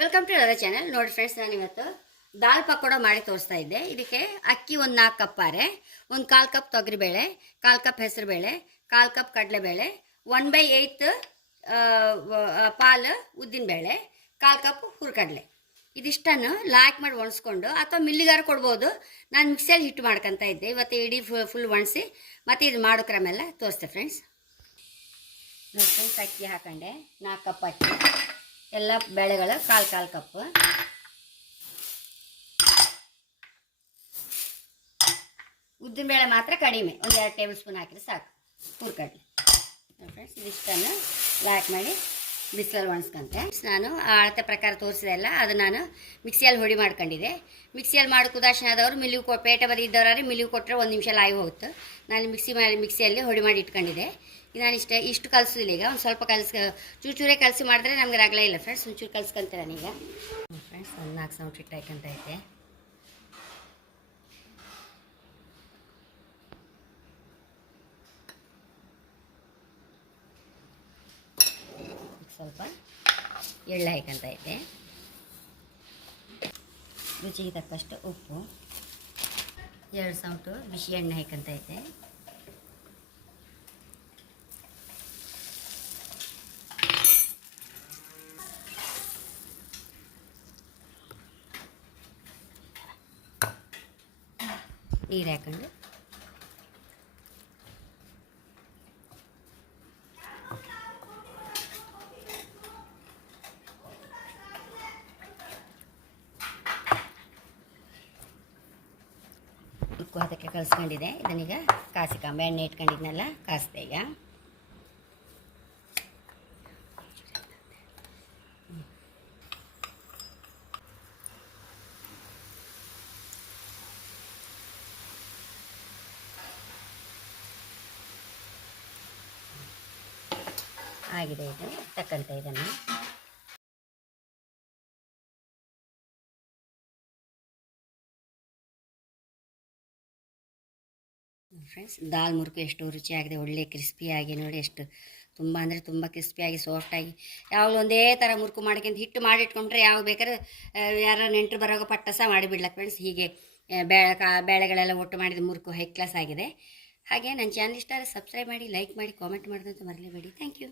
Welcome to our channel ನೋಡಿ friends ನಾನು ಇವತ್ತು ದಾಲ್ ಪಕೋಡ ಮಾಡಿ ತೋರಿಸ್ತಾ ಇದ್ದೆ. ಇದಕ್ಕೆ ಅಕ್ಕಿ ಒಂದು ನಾಲ್ಕು ಕಪ್ ಆರೆ ಒಂದು ಕಾಲು ಕಪ್ ತೊಗರಿಬೇಳೆ, ಕಾಲು ಕಪ್ ಹೆಸರುಬೇಳೆ, ಕಾಲು ಕಪ್ ಕಡಲೆಬೇಳೆ ಒನ್ ಬೈ ಏಯ್ತ್ ಪಾಲು ಉದ್ದಿನಬೇಳೆ, ಕಾಲು ಕಪ್ ಹುರ್ಕಡಲೆ. ಇದಿಷ್ಟನ್ನು ಲಾಕ್ ಮಾಡಿ ಒಣಸ್ಕೊಂಡು ಅಥವಾ ಮಿಲ್ಲಿಗಾರ ಕೊಡ್ಬೋದು. ನಾನು ಮಿಕ್ಸಿಯಲ್ಲಿ ಹಿಟ್ಟು ಮಾಡ್ಕೊತಾ ಇದ್ದೆ. ಇವತ್ತು ಇಡೀ ಫುಲ್ ಒಣಸಿ ಮತ್ತು ಇದು ಮಾಡೋ ಕ್ರಮ ಎಲ್ಲ ತೋರಿಸ್ತೆ ಫ್ರೆಂಡ್ಸ್ ನೋಡಿ ಫ್ರೆಂಡ್ಸ್ ಅಕ್ಕಿ ಹಾಕೊಂಡೆ. ನಾಲ್ಕು ಕಪ್ ಅಕ್ಕಿ. ಎಲ್ಲ ಬೇಳೆಗಳು ಕಾಲು ಕಾಲು ಕಪ್. ಉದ್ದಿನ ಬೇಳೆ ಮಾತ್ರ ಕಡಿಮೆ, ಒಂದು ಎರಡು ಟೇಬಲ್ ಸ್ಪೂನ್ ಹಾಕಿದ್ರೆ ಸಾಕು. ಹುರ್ಕಡ್ಲಿ. ಫ್ರೆಂಡ್ಸ್ ಇದಿಷ್ಟನ್ನು ಮಾಡಿ ಬಿಸಿಲಲ್ಲಿ ಒಣಸ್ಕಂತೆ. ನಾನು ಆ ಅಳತೆ ಪ್ರಕಾರ ತೋರಿಸಿದೆ ಅಲ್ಲ, ಅದು ನಾನು ಮಿಕ್ಸಿಯಲ್ಲಿ ಹೊಡಿ ಮಾಡ್ಕೊಂಡಿದ್ದೆ. ಮಿಕ್ಸಿಯಲ್ಲಿ ಮಾಡಿ ಕುದಾಶನಾದವರು ಮಿಲಿವು ಕೊ ಪೇಟೆ ಬದಿ ಇದ್ದವರಾದ್ರೆ ಮಿಲಿವು ಕೊಟ್ಟರೆ ಒಂದು ನಿಮಿಷ ಆಗಿ ಹೋಗುತ್ತೆ. ನಾನು ಮಿಕ್ಸಿ ಮಾಡಿ ಮಿಕ್ಸಿಯಲ್ಲಿ ಹೊಡಿ ಮಾಡಿ ಇಟ್ಕೊಂಡಿದ್ದೆ. ನಾನು ಇಷ್ಟ ಇಷ್ಟು ಕಲಿಸಿಲ್ಲ ಈಗ. ಒಂದು ಸ್ವಲ್ಪ ಕಲಸ ಚೂರು ಕಲಸಿ ಮಾಡಿದ್ರೆ ನಮ್ಗೆ ಆಗಲೇ ಇಲ್ಲ. ಫ್ರೆಂಡ್ಸ್ ಒಂಚೂರು ಕಲ್ಸ್ಕೊಂತೆ ನಾನೀಗ ಫ್ರೆಂಡ್ಸ್ ಒಂದು ನಾಲ್ಕು ಸೌಂಡ್ ಹಿಟ್ಟು ಹಾಕಂತ ಐತೆ ಸ್ವಲ್ಪ ಎಳ್ಳು ಹಾಕಂತ ಐತೆ ರುಚಿಗೆ ತಕ್ಕಷ್ಟು ಉಪ್ಪು. ಎರಡು ಸೌಟು ಬಿಸಿ ಎಣ್ಣೆ ಹಾಕಂತ ಐತೆ ನೀರು ಹಾಕೊಂಡು ಉಕ್ಕು ಅದಕ್ಕೆ ಕಲಿಸ್ಕೊಂಡಿದೆ ಇದನ್ನೀಗ ಕಾಸಿಕೊಂಬ ಎಣ್ಣೆ ಇಟ್ಕೊಂಡಿದ್ನೆಲ್ಲ ಕಾಸ್ತೆ ಈಗ. ಆಗಿದೆ ಇದು ತಕ್ಕಂತ ಇದನ್ನು. ಫ್ರೆಂಡ್ಸ್ ದಾಲ್ ಮುರುಕು ಎಷ್ಟು ರುಚಿಯಾಗಿದೆ, ಒಳ್ಳೆ ಕ್ರಿಸ್ಪಿಯಾಗಿ ನೋಡಿ ಎಷ್ಟು ತುಂಬ ಅಂದರೆ ತುಂಬ ಕ್ರಿಸ್ಪಿಯಾಗಿ ಸಾಫ್ಟಾಗಿ ಯಾವಾಗಲೂ ಒಂದೇ ಥರ ಮುರುಕು ಮಾಡ್ಕೊಂಡು ಹಿಟ್ಟು ಮಾಡಿಟ್ಕೊಂಡ್ರೆ ಯಾವಾಗ ಬೇಕಾದ್ರೆ ಯಾರೋ ನೆಂಟರು ಬರೋವಾಗ ಪಟ್ಟಸ ಮಾಡಿಬಿಡ್ಲಕ್ಕ ಫ್ರೆಂಡ್ಸ್ ಹೀಗೆ ಬೇಳೆ ಕಾ, ಬೇಳೆಗಳೆಲ್ಲ ಒಟ್ಟು ಮಾಡಿದ ಮುರುಕು ಹೈ ಕ್ಲಾಸ್ ಆಗಿದೆ. ಹಾಗೆ ನನ್ನ ಚಾನಲ್ ಇಷ್ಟ ಆದರೆ ಸಬ್ಸ್ಕ್ರೈಬ್ ಮಾಡಿ ಲೈಕ್ ಮಾಡಿ ಕಾಮೆಂಟ್ ಮಾಡೋದಂತ ಮರಲೇಬೇಡಿ. Thank you